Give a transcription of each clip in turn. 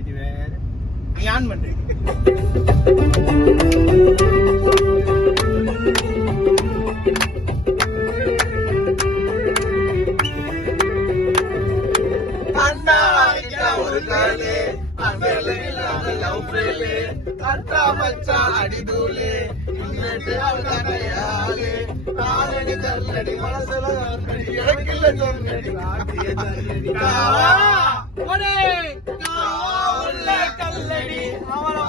இது வேற நீ ஆன் பண்ணு. ஒரு காலே அட்டா மச்சா அடிதூலே காலடி தள்ளடி மனசுல எனக்கில்ல சொன்னடி கல்லடி அவளை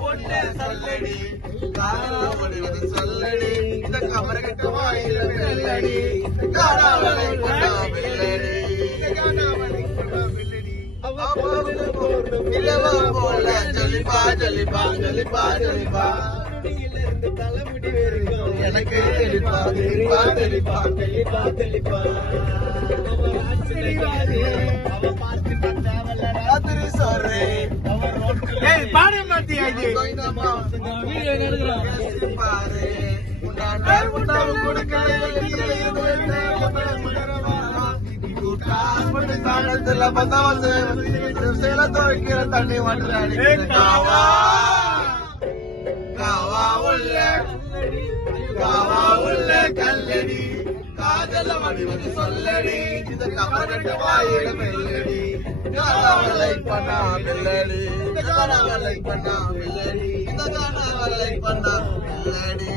பொண்ணு சொல்லடி காணாமடுவது சொல்லடி இந்த கமரகட்ட வாயில வெள்ளடி காணாமலை பொண்ணா வெள்ளடி காணாமலை பொண்ணா வெள்ளடி இலவா போல ஜலிபா ஜலிபா ஜலிபா ஜலிபா இருந்து தலைமுடி வரைக்கும் எனக்கு தெளிப்பா தெளிப்பா தெளிப்பா தெளிப்பா தெளிப்பா அவ பார்த்து ராத்திரி சொல்றே பாட மாட்டியா பாரு தானத்துல பத்த வந்து சேல துவைக்கிற தண்ணி வாட்டுறாடி காவா உள்ள கல்லடி காதல வடிவது சொல்லடி இந்த கமரகட்ட வாயில மெல்லடி காணாமலை பண்ணா மெல்லடி இந்த காணாமலை பண்ணா மெல்லடி இந்த காணாமலை பண்ணா மெல்லடி